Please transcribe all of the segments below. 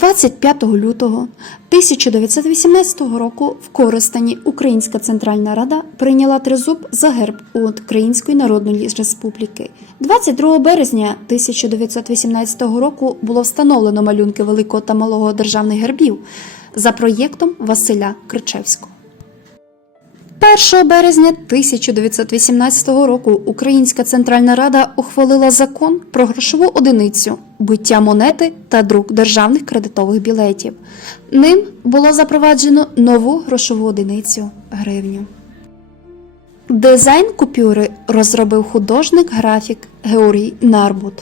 25 лютого 1918 року в Коростені Українська Центральна Рада прийняла тризуб за герб Української Народної Республіки. 22 березня 1918 року було встановлено малюнки великого та малого державних гербів за проєктом Василя Кричевського. 1 березня 1918 року Українська Центральна Рада ухвалила закон про грошову одиницю, биття монети та друк державних кредитових білетів. Ним було запроваджено нову грошову одиницю гривню. Дизайн купюри розробив художник-графік Георгій Нарбут.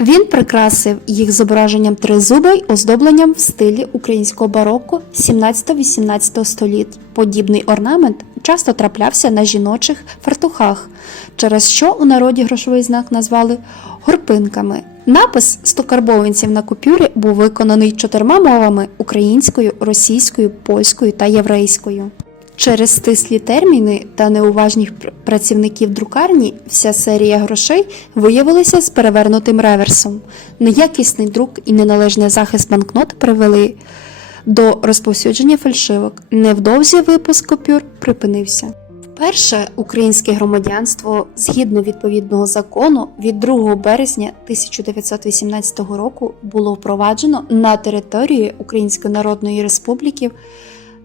Він прикрасив їх зображенням тризуба й оздобленням в стилі українського бароко 17-18 століть. Подібний орнамент часто траплявся на жіночих фартухах, через що у народі грошовий знак назвали горпинками. Напис стокарбованців на купюрі був виконаний чотирма мовами українською, російською, польською та єврейською. Через стислі терміни та неуважних працівників друкарні вся серія грошей виявилася з перевернутим реверсом. Неякісний друк і неналежний захист банкнот привели до розповсюдження фальшивок. Невдовзі випуск купюр припинився. Вперше українське громадянство згідно відповідного закону від 2 березня 1918 року було впроваджено на території Української Народної Республіки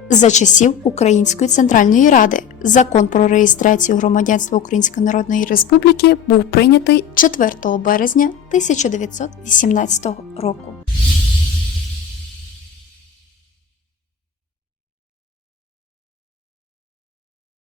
за часів Української Центральної Ради. Закон про реєстрацію громадянства Української Народної Республіки був прийнятий 4 березня 1918 року.